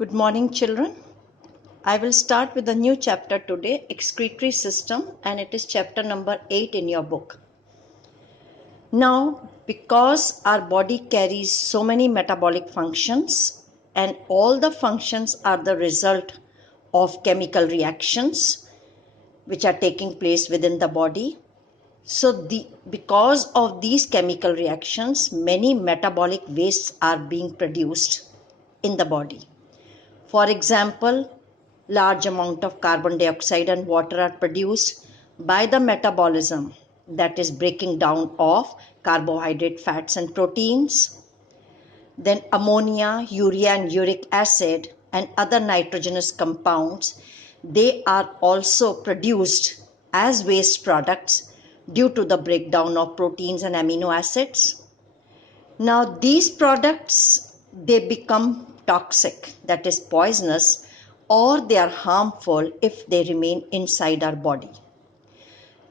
Good morning, children. I will start with a new chapter today, excretory system, and it is chapter number 8 in your book. Now, because our body carries so many metabolic functions and all the functions are the result of chemical reactions which are taking place within the body. So, because of these chemical reactions, many metabolic wastes are being produced in the body. For example, large amount of carbon dioxide and water are produced by the metabolism, that is breaking down of carbohydrate, fats and proteins. Then ammonia, urea and uric acid and other nitrogenous compounds, they are also produced as waste products due to the breakdown of proteins and amino acids. Now these products, they become toxic, that is poisonous, or they are harmful if they remain inside our body.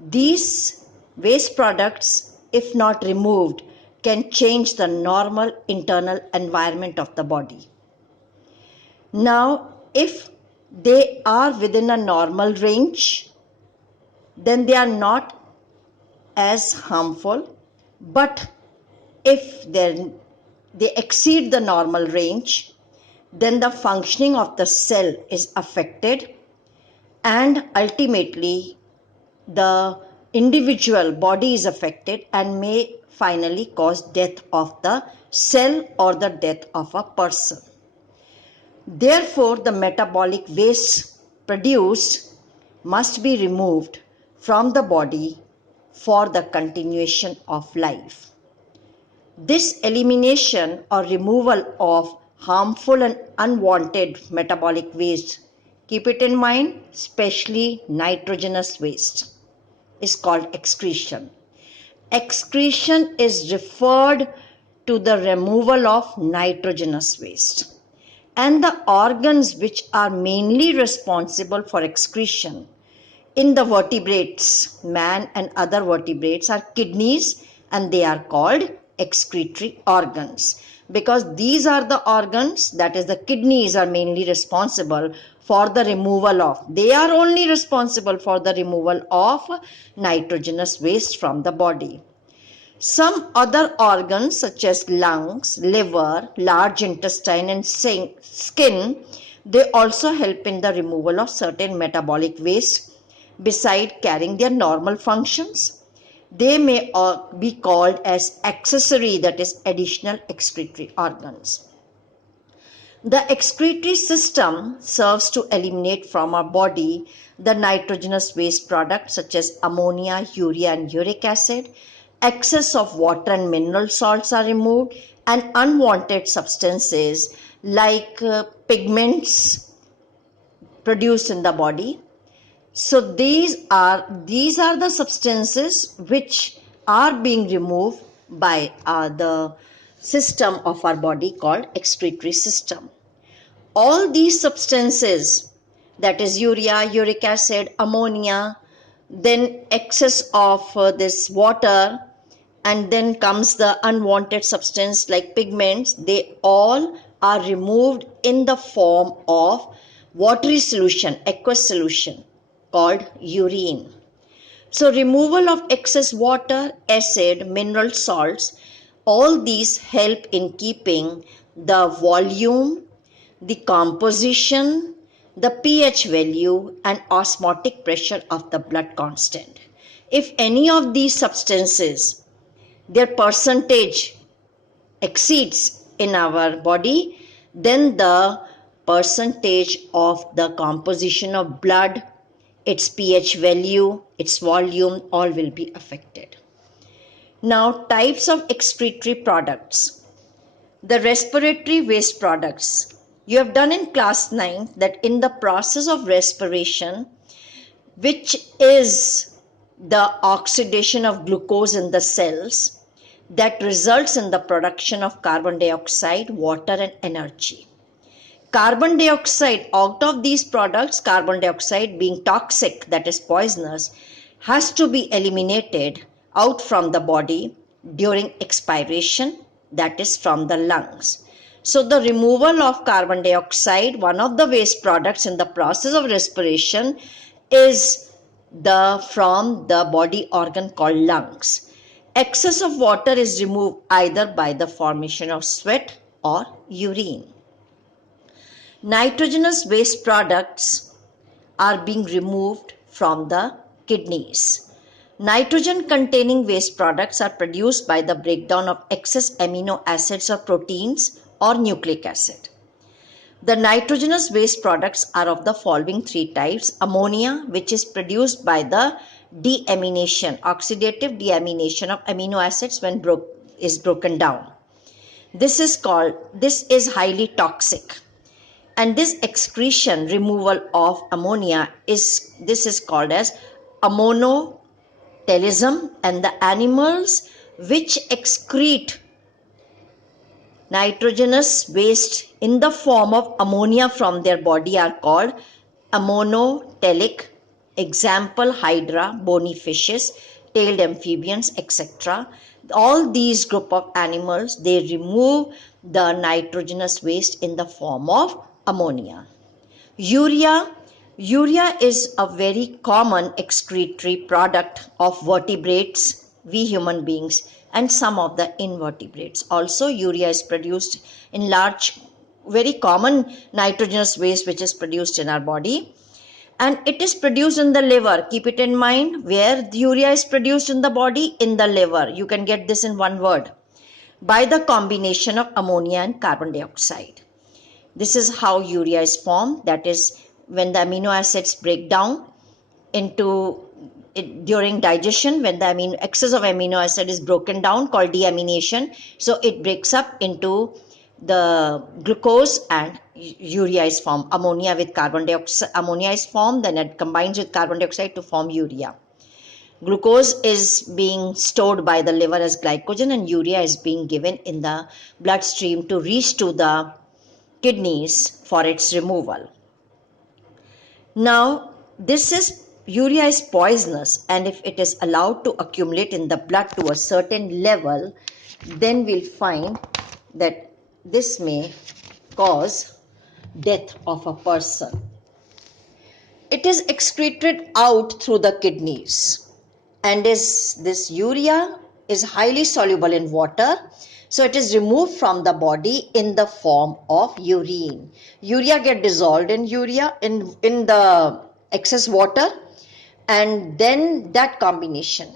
These waste products, if not removed, can change the normal internal environment of the body. Now, if they are within a normal range, then they are not as harmful, but if they exceed the normal range, then the functioning of the cell is affected and ultimately the individual body is affected and may finally cause death of the cell or the death of a person. Therefore, the metabolic waste produced must be removed from the body for the continuation of life. This elimination or removal of harmful and unwanted metabolic waste, keep it in mind, especially nitrogenous waste, is called excretion. Excretion is referred to the removal of nitrogenous waste. And the organs which are mainly responsible for excretion in the vertebrates, man and other vertebrates, are kidneys, and they are called excretory organs, because these are the organs, that is the kidneys, are mainly responsible for the removal of, they are only responsible for the removal of nitrogenous waste from the body. Some other organs such as lungs, liver, large intestine and skin, they also help in the removal of certain metabolic waste beside carrying their normal functions. They may be called as accessory, that is additional excretory organs. The excretory system serves to eliminate from our body the nitrogenous waste products such as ammonia, urea and uric acid. Excess of water and mineral salts are removed, and unwanted substances like pigments produced in the body. So these are the substances which are being removed by the system of our body called excretory system. All these substances, that is urea, uric acid, ammonia, then excess of this water, and then comes the unwanted substance like pigments, they all are removed in the form of watery solution, aqueous solution called urine. So removal of excess water, acid, mineral salts, all these help in keeping the volume, the composition, the pH value and osmotic pressure of the blood constant. If any of these substances, their percentage exceeds in our body, then the percentage of the composition of blood, its pH value, its volume, all will be affected. Now, types of excretory products. The respiratory waste products. You have done in class 9 that in the process of respiration, which is the oxidation of glucose in the cells, that results in the production of carbon dioxide, water and energy. Carbon dioxide, out of these products, carbon dioxide being toxic, that is poisonous, has to be eliminated out from the body during expiration, that is from the lungs. So the removal of carbon dioxide, one of the waste products in the process of respiration, is from the body organ called lungs. Excess of water is removed either by the formation of sweat or urine. Nitrogenous waste products are being removed from the kidneys. Nitrogen containing waste products are produced by the breakdown of excess amino acids or proteins or nucleic acid. The nitrogenous waste products are of the following three types: ammonia, which is produced by the deamination, oxidative deamination of amino acids when is broken down. This is highly toxic, and this excretion removal of ammonia is called as ammonotelism, and the animals which excrete nitrogenous waste in the form of ammonia from their body are called ammonotelic. Example: hydra, bony fishes, tailed amphibians, etc. All these group of animals, they remove the nitrogenous waste in the form of ammonia. Urea is a very common excretory product of vertebrates, we human beings, and some of the invertebrates. Also, urea is produced in large, very common nitrogenous waste which is produced in our body. And it is produced in the liver. Keep it in mind, where the urea is produced in the body, in the liver. You can get this in one word: by the combination of ammonia and carbon dioxide. This is how urea is formed, that is, when the amino acids break down into it during digestion, when the excess of amino acid is broken down, called deamination, so it breaks up into the glucose and urea is formed. Ammonia with carbon dioxide, ammonia is formed, then it combines with carbon dioxide to form urea. Glucose is being stored by the liver as glycogen, and urea is being given in the bloodstream to reach to the kidneys for its removal. Now, urea is poisonous, and if it is allowed to accumulate in the blood to a certain level, then we'll find that this may cause death of a person. It is excreted out through the kidneys, and this urea is highly soluble in water, so it is removed from the body in the form of urine. Urea get dissolved in the excess water, and then that combination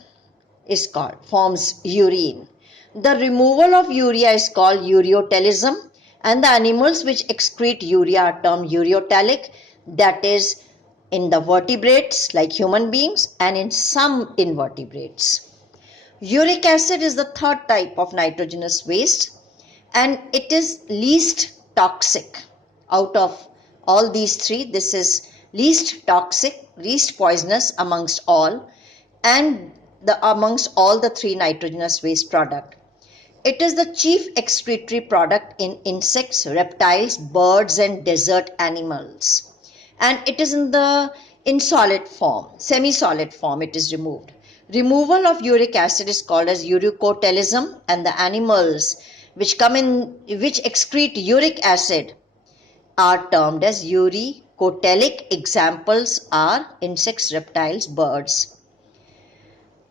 forms urine. The removal of urea is called ureotelism, and the animals which excrete urea are termed ureotelic, that is, in the vertebrates like human beings and in some invertebrates. Uric acid is the third type of nitrogenous waste, and it is least toxic. Out of all these three, this is least toxic, least poisonous amongst all, and amongst all the three nitrogenous waste products. It is the chief excretory product in insects, reptiles, birds, and desert animals. And it is in solid form, semi-solid form it is removed. Removal of uric acid is called as ureotelism, and the animals which excrete uric acid are termed as ureotelic. Examples are insects, reptiles, birds.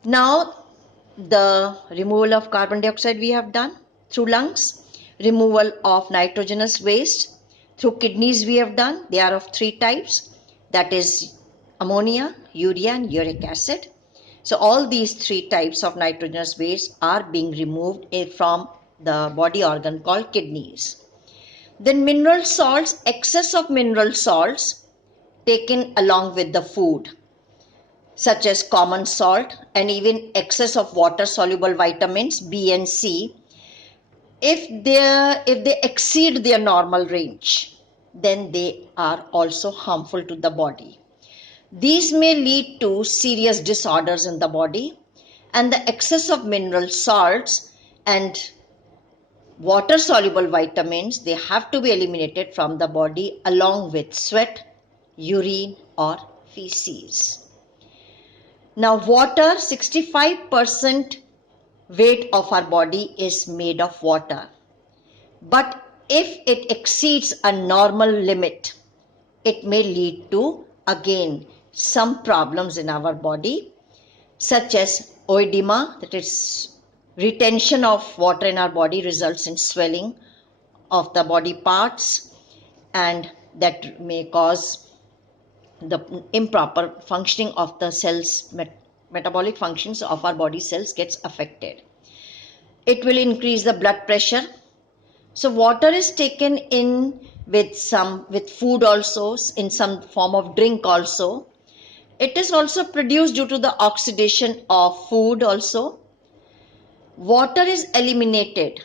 Now, the removal of carbon dioxide we have done through lungs, removal of nitrogenous waste through kidneys we have done. They are of three types, that is ammonia, urea, and uric acid. So all these three types of nitrogenous waste are being removed from the body organ called kidneys. Then mineral salts, excess of mineral salts taken along with the food, such as common salt, and even excess of water soluble vitamins B and C, if they exceed their normal range, then they are also harmful to the body. These may lead to serious disorders in the body, and the excess of mineral salts and water soluble vitamins, they have to be eliminated from the body along with sweat, urine, or feces. Now, water, 65% weight of our body is made of water, but if it exceeds a normal limit, it may lead to again some problems in our body, such as oedema, that is retention of water in our body results in swelling of the body parts, and that may cause the improper functioning of the cells, metabolic functions of our body cells gets affected. It will increase the blood pressure. So water is taken in with food also, in some form of drink also. It is also produced due to the oxidation of food also. Water is eliminated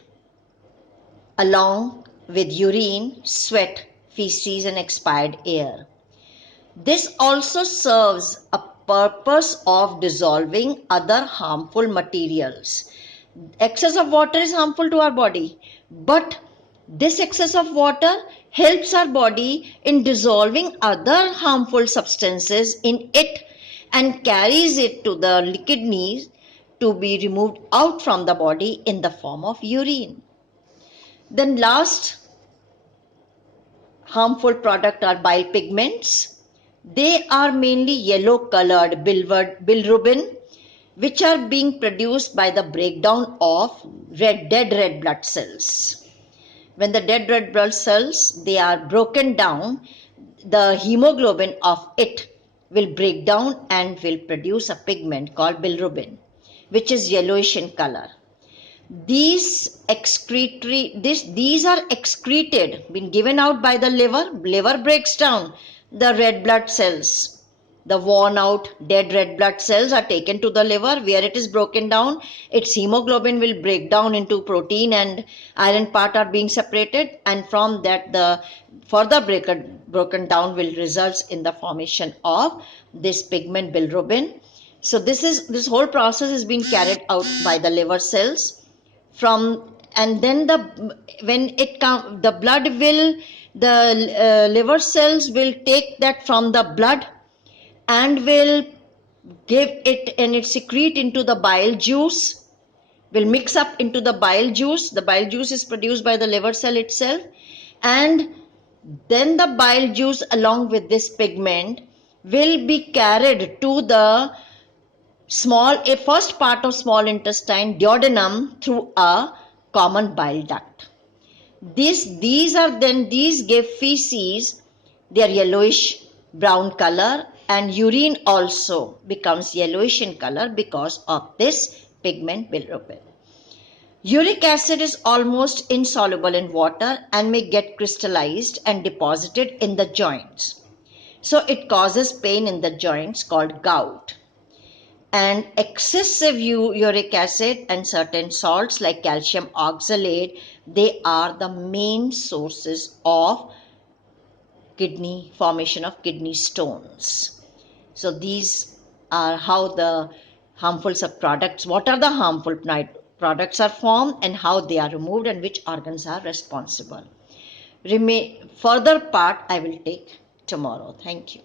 along with urine, sweat, feces and expired air. This also serves a purpose of dissolving other harmful materials. Excess of water is harmful to our body, but this excess of water helps our body in dissolving other harmful substances in it and carries it to the kidneys to be removed out from the body in the form of urine. Then last harmful product are bile pigments. They are mainly yellow colored bilirubin, which are being produced by the breakdown of dead red blood cells. When the dead red blood cells, they are broken down, the hemoglobin of it will break down and will produce a pigment called bilirubin, which is yellowish in color. These are excreted, been given out by the liver. Liver breaks down the red blood cells. The worn out dead red blood cells are taken to the liver, where it is broken down. Its hemoglobin will break down into protein and iron part are being separated, and from that the further broken down will result in the formation of this pigment bilirubin. So this whole process is being carried out by the liver cells. And then the liver cells will take that from the blood and will give it, and it secrete into the bile juice, will mix up into the bile juice. The bile juice is produced by the liver cell itself, and then the bile juice along with this pigment will be carried to the first part of small intestine, duodenum, through a common bile duct. These give feces, they are yellowish brown color, and urine also becomes yellowish in color because of this pigment bilirubin. Uric acid is almost insoluble in water and may get crystallized and deposited in the joints. So it causes pain in the joints called gout. And excessive uric acid and certain salts like calcium oxalate, they are the main sources of formation of kidney stones. So these are how the harmful subproducts, what are the harmful products are formed and how they are removed and which organs are responsible. Further part I will take tomorrow. Thank you.